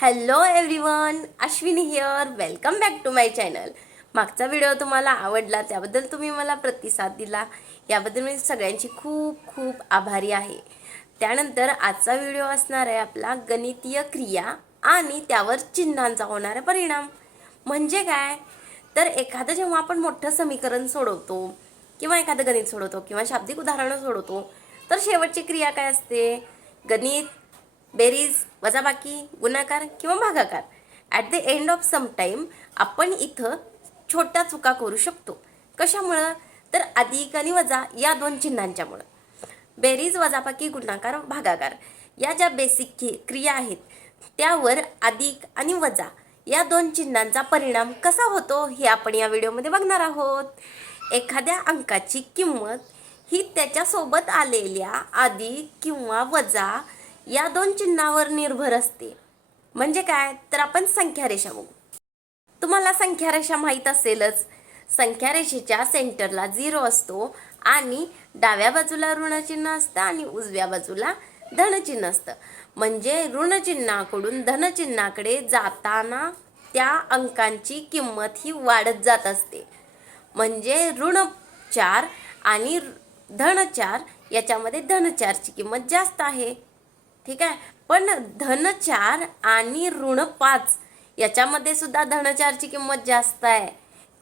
Hello everyone Ashwini here welcome back to my channel मागचा video तुम्हाला आवडला त्याबद्दल तुम्ही मला प्रतिसाद दिला. याबद्दल मी सगळ्यांची खूप खूप आभारी आहे. त्यानंतर आजचा व्हिडिओ असणार आहे आपला गणितीय क्रिया आणि त्यावर चिन्हांचा होणारा परिणाम. म्हणजे काय? तर एखादं जेव्हा आपण मोठं समीकरण सोडवतो किंवा एखादं गणित सोडवतो किंवा शाब्दिक उदाहरणं सोडवतो तर शेवटची क्रिया काय असते? गणित बेरीज वजाबाकी गुणाकार किंवा भागाकार. At the end of some time आपण इथं छोट्या चुका करू शकतो. कशामुळं? तर अधिक आणि वजा या दोन चिन्हांच्यामुळं. बेरीज वजाबाकी गुणाकार भागाकार या ज्या बेसिक क्रिया आहेत त्यावर अधिक आणि वजा या दोन चिन्हांचा परिणाम कसा होतो हे आपण या व्हिडिओमध्ये बघणार आहोत. एखाद्या अंकाची किंमत ही त्याच्यासोबत आलेल्या अधिक किंवा वजा या दोन चिन्हावर निर्भर असते. म्हणजे काय? तर आपण संख्या रेषा बघू. तुम्हाला संख्या रेषा माहीत असेलच. संख्या रेषेच्या सेंटरला झिरो असतो आणि डाव्या बाजूला ऋणचिन्ह असतं आणि उजव्या बाजूला धनचिन्ह असतं. म्हणजे ऋणचिन्हाकडून धनचिन्हाकडे जाताना त्या अंकांची किंमत ही वाढत जात असते. म्हणजे ऋण चार आणि धनचार याच्यामध्ये धनचारची किंमत जास्त आहे. ठीक आहे? पण धन चार आणि ऋण पाच याच्यामध्ये सुद्धा धनचारची किंमत जास्त आहे.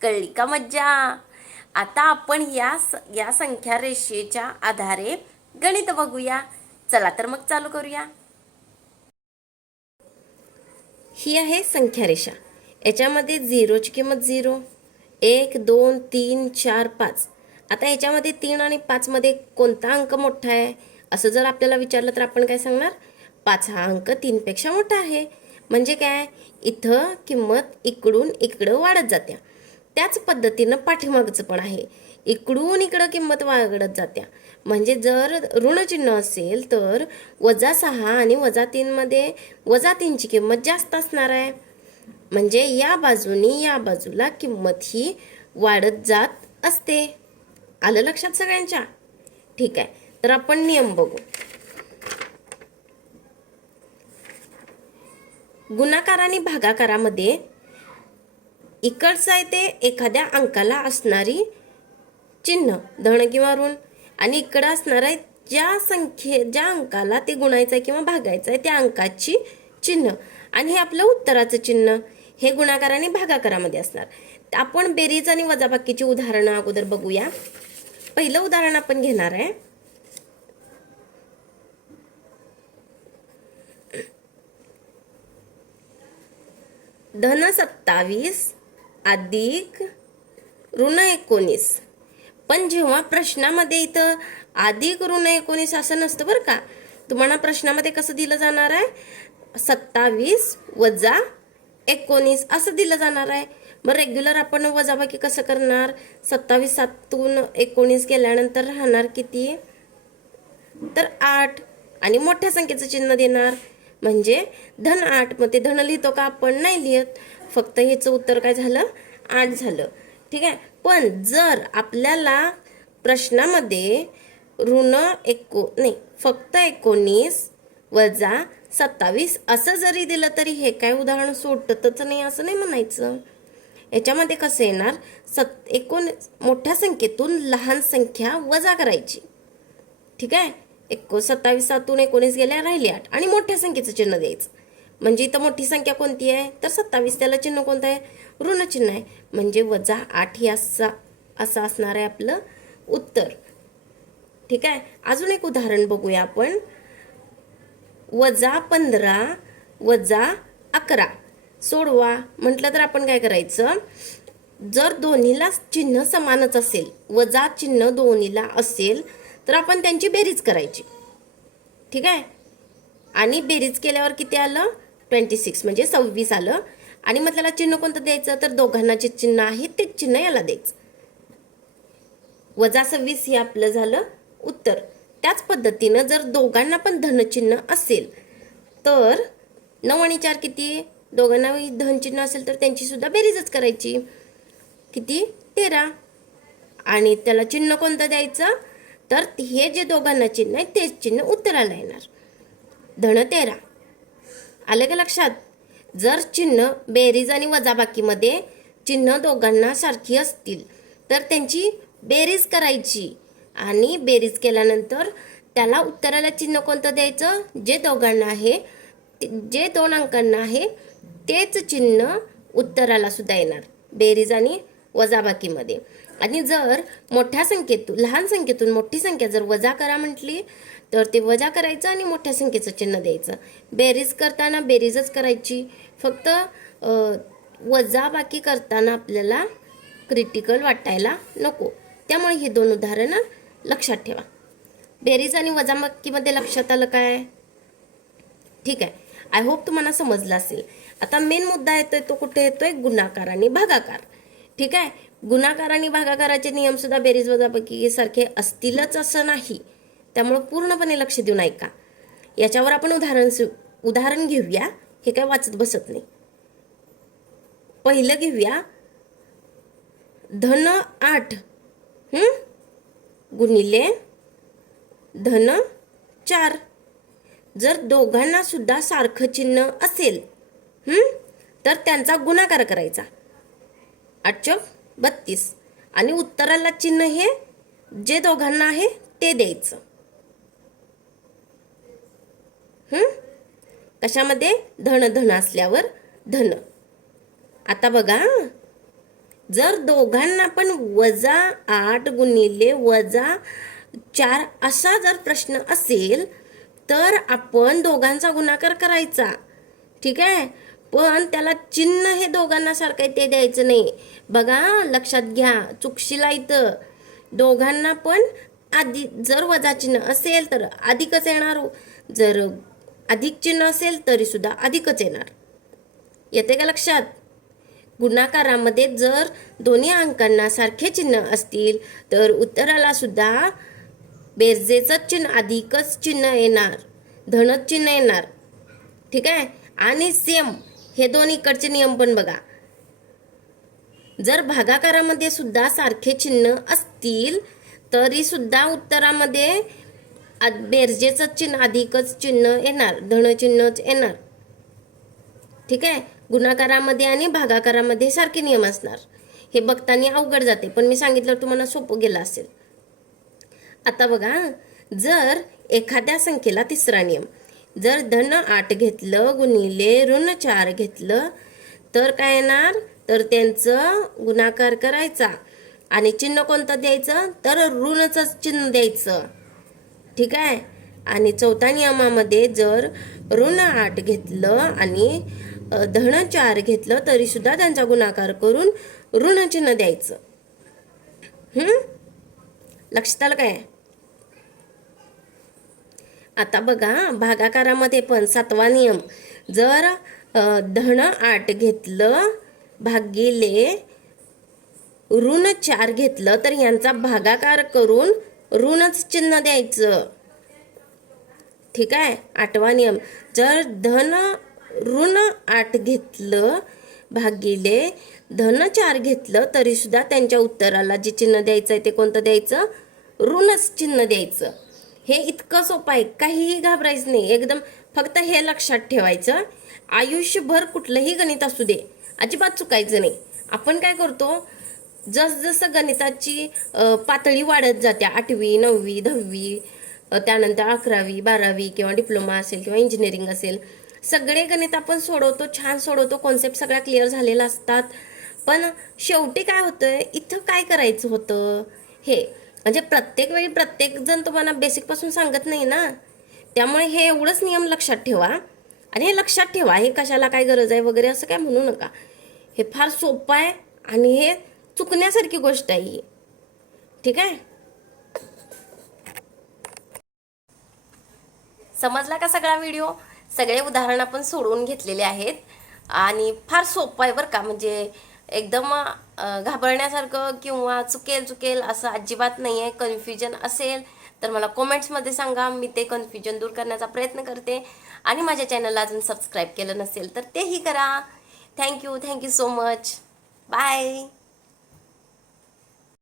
कळली का मज्जा? आता आपण या स- या संख्या रेषेच्या आधारे गणित बघूया. चला तर मग चालू करूया. ही आहे संख्या रेषा. याच्यामध्ये झिरोची किंमत झिरो. एक दोन तीन चार पाच. आता याच्यामध्ये तीन आणि पाचमध्ये कोणता अंक मोठा आहे? असं जर आपल्याला विचारलं तर आपण काय सांगणार? पाच हा अंक तीनपेक्षा मोठा आहे. म्हणजे काय? इथं किंमत इकडून इकडं वाढत जात्या. त्याच पद्धतीनं पाठीमागचं पण आहे. इकडून इकडं किंमत वाढत जात्या. म्हणजे जर ऋणचिन्ह असेल तर वजा सहा आणि वजा तीनमध्ये वजा तीनची किंमत जास्त असणार आहे. म्हणजे या बाजूनी या बाजूला किंमत ही वाढत जात असते. आलं लक्षात सगळ्यांच्या? ठीक आहे. तर आपण नियम बघू. गुणाकार आणि भागाकारामध्ये इकडचं आहे ते एखाद्या अंकाला असणारी चिन्ह धन किंवा ऋण. आणि इकडं असणार आहे ज्या संख्ये ज्या अंकाला ते गुणायचं आहे किंवा भागायचं आहे त्या अंकाची चिन्ह. आणि हे आपलं उत्तराचं चिन्ह हे गुणाकार आणि भागाकारामध्ये असणार. आपण बेरीज आणि वजाबाकीची उदाहरणं अगोदर बघूया. पहिलं उदाहरण आपण घेणार आहे. धन सत्तावीस अधिक ऋण एकोणीस. पण जेव्हा प्रश्नामध्ये इथं अधिक ऋण एकोणीस असं नसतं बरं का तुम्हाला प्रश्नामध्ये कसं दिलं जाणार आहे? सत्तावीस वजा एकोणीस असं दिलं जाणार आहे. मग रेग्युलर आपण वजाबाकी कसं करणार? सत्तावीस सातून एकोणीस गेल्यानंतर राहणार किती? तर आठ. आणि मोठ्या संख्येचं चिन्ह देणार. म्हणजे धन आठ मग ते धन लिहितो का आपण? नाही लिहित. फक्त ह्याचं उत्तर काय झालं? आठ झालं. ठीक आहे? पण जर आपल्याला प्रश्नामध्ये ऋण एको नाही फक्त एकोणीस वजा सत्तावीस असं जरी दिलं तरी हे काय उदाहरण सोडतच नाही असं नाही म्हणायचं. याच्यामध्ये कसं येणार? सत एकोण मोठ्या संख्येतून लहान संख्या वजा करायची. ठीक आहे? एको सत्तावीस सातून एकोणीस गेल्या राहिले आठ. आणि मोठ्या संख्येचं चिन्ह द्यायचं. म्हणजे इथं मोठी संख्या कोणती आहे? तर सत्तावीस त्याला चिन्ह कोणतं आहे? ऋण चिन्ह आहे. म्हणजे वजा आठ ही असा असं असणार आहे आपलं उत्तर. ठीक आहे? अजून एक उदाहरण बघूया आपण. वजा पंधरा वजा अकरा. सोडवा. म्हटलं तर आपण काय करायचं? जर दोन्हीला चिन्ह समानच असेल वजा चिन्ह दोन्हीला असेल तर आपण त्यांची बेरीज करायची. ठीक आहे? आणि बेरीज केल्यावर किती आलं? ट्वेंटी सिक्स म्हणजे सव्वीस आलं. आणि मग त्याला चिन्ह कोणतं द्यायचं? तर दोघांना जे चिन्ह आहे ते चिन्ह याला द्यायचं. वजा सव्वीस हे आपलं झालं उत्तर. त्याच पद्धतीनं जर दोघांना पण धनचिन्ह असेल तर नऊ आणि चार किती? दोघांना धनचिन्ह असेल तर त्यांची सुद्धा बेरीजच करायची. किती? तेरा. आणि त्याला चिन्ह कोणतं द्यायचं? तर हे जे दोघांना चिन्ह आहे तेच चिन्ह उत्तराला येणार. धन तेरा. आलं का लक्षात? जर चिन्ह बेरीज आणि वजाबाकीमध्ये चिन्ह दोघांना सारखी असतील तर त्यांची बेरीज करायची आणि बेरीज केल्यानंतर त्याला उत्तराला चिन्ह कोणतं द्यायचं? जे दोघांना आहे जे दोन अंकांना आहे तेच चिन्ह उत्तराला सुद्धा येणार बेरीज आणि वजाबाकीमध्ये. आणि जर मोठ्या संख्येतून लहान संख्येतून मोठी संख्या जर वजा करा म्हटली तर ते वजा करायचं आणि मोठ्या संख्येचं चिन्ह द्यायचं. बेरीज करताना बेरीजच करायची. फक्त वजाबाकी करताना आपल्याला क्रिटिकल वाटायला नको. त्यामुळे ही दोन उदाहरणं लक्षात ठेवा. बेरीज आणि वजाबाकीमध्ये लक्षात आलं काय? ठीक आहे. आय होप तुम्हाला समजलं असेल. आता मेन मुद्दा येतोय तो कुठे? येतोय गुणाकार आणि भागाकार. ठीक आहे? गुणाकार आणि भागाकाराचे नियम सुद्धा बेरीज वजापैकी सारखे असतीलच असं नाही. त्यामुळं पूर्णपणे लक्ष देऊन ऐका. याच्यावर आपण उदाहरण सु- उदाहरण घेऊया. हे काय वाचत बसत नाही. पहिलं घेऊया. धन आठ. हम्म गुणिले धन चार. जर दोघांना सुद्धा सारखं चिन्ह असेल हम्म तर त्यांचा गुणाकार करायचा. आठचोक बत्तीस. आणि उत्तराला चिन्ह हे जे दोघांना आहे ते द्यायचं. हं? कशामध्ये? धन धन असल्यावर धन. आता बघा जर दोघांना पण वजा आठ गुणिले वजा चार असा जर प्रश्न असेल तर आपण दोघांचा गुणाकार करायचा. ठीक आहे? पण त्याला चिन्ह हे दोघांना सारखं आहे ते द्यायचं नाही. बघा लक्षात घ्या चुकशीला इथं. दोघांना पण आधी जर वजा चिन्ह असेल तर अधिकच येणार हो. जर अधिक चिन्ह असेल तरी सुद्धा अधिकच येणार. येते का लक्षात? गुणाकारामध्ये जर दोन्ही अंकांना सारखे चिन्ह असतील तर उत्तराला सुद्धा बेरजेचंच चिन्ह अधिकच चिन्ह येणार. धनच चिन्ह येणार. ठीक आहे? आणि सेम हे दोन इकडचे नियम पण बघा. जर भागाकारामध्ये सुद्धा सारखे चिन्ह असतील तरी सुद्धा उत्तरामध्ये आ- बेरजेचं चिन्ह अधिकच चिन्ह येणार धनचिन्हच येणार. ठीक आहे? गुणाकारामध्ये आणि भागाकारामध्ये सारखे नियम असणार. हे बघताना अवघड जाते पण मी सांगितलं तुम्हाला सोपं गेलं असेल. आता बघा जर एखाद्या संख्येला तिसरा नियम जर धन आठ घेतलं गुणिले ऋण चार घेतलं तर काय येणार? तर त्यांचं गुणाकार करायचा. आणि चिन्ह कोणतं द्यायचं? तर ऋणचं चिन्ह द्यायचं. ठीक आहे? आणि चौथ्या नियमामध्ये जर ऋण आठ घेतलं आणि धन चार घेतलं तरीसुद्धा त्यांचा गुणाकार करून ऋण चिन्ह द्यायचं. लक्षात आलं काय? आता बघा भागाकारामध्ये पण सातवा नियम. जर धन आठ घेतलं भागिले ऋण चार घेतलं तर यांचा भागाकार करून ऋणच चिन्ह द्यायचं. ठीक आहे आठवा नियम. जर धन ऋण आठ घेतलं भागिले धन चार घेतलं तरीसुद्धा त्यांच्या उत्तराला जे चिन्ह द्यायचं आहे ते कोणतं द्यायचं? ऋणच चिन्ह द्यायचं. हे इतकं सोपं आहे काहीही घाबरायचं नाही. एकदम फक्त हे लक्षात ठेवायचं. आयुष्यभर कुठलंही गणित असू दे अजिबात चुकायचं नाही. आपण काय करतो जसजसं गणिताची पातळी वाढत जाते आठवी नववी दहावी त्यानंतर अकरावी बारावी किंवा डिप्लोमा असेल किंवा इंजिनिअरिंग असेल सगळे गणित आपण सोडवतो छान सोडवतो कॉन्सेप्ट सगळ्या क्लिअर झालेला असतात. पण शेवटी काय होतं इथं काय करायचं होतं? हे म्हणजे प्रत्येक वेळी प्रत्येक जण तुम्हाला बेसिकपासून सांगत नाही ना. त्यामुळे हे एवढंच नियम लक्षात ठेवा. आणि हे लक्षात ठेवा हे कशाला काय गरज आहे वगैरे असं काय म्हणू नका. हे फार सोपं आहे आणि हे चुकण्यासारखी गोष्ट आहे ही. ठीक आहे? समजला का सगळा व्हिडिओ सगळे उदाहरण आपण सोडवून घेतलेले आहेत. आणि फार सोपं आहे बरं का म्हणजे एकदम घाबरण्यासारखं किंवा चुकेल चुकेल असं अजिबात नाही आहे कन्फ्युजन असेल तर मला कॉमेंट्समध्ये सांगा. मी ते कन्फ्युजन दूर करण्याचा प्रयत्न करते. आणि माझ्या चॅनलला अजून सबस्क्राईब केलं नसेल तर तेही करा. Thank you thank you so much bye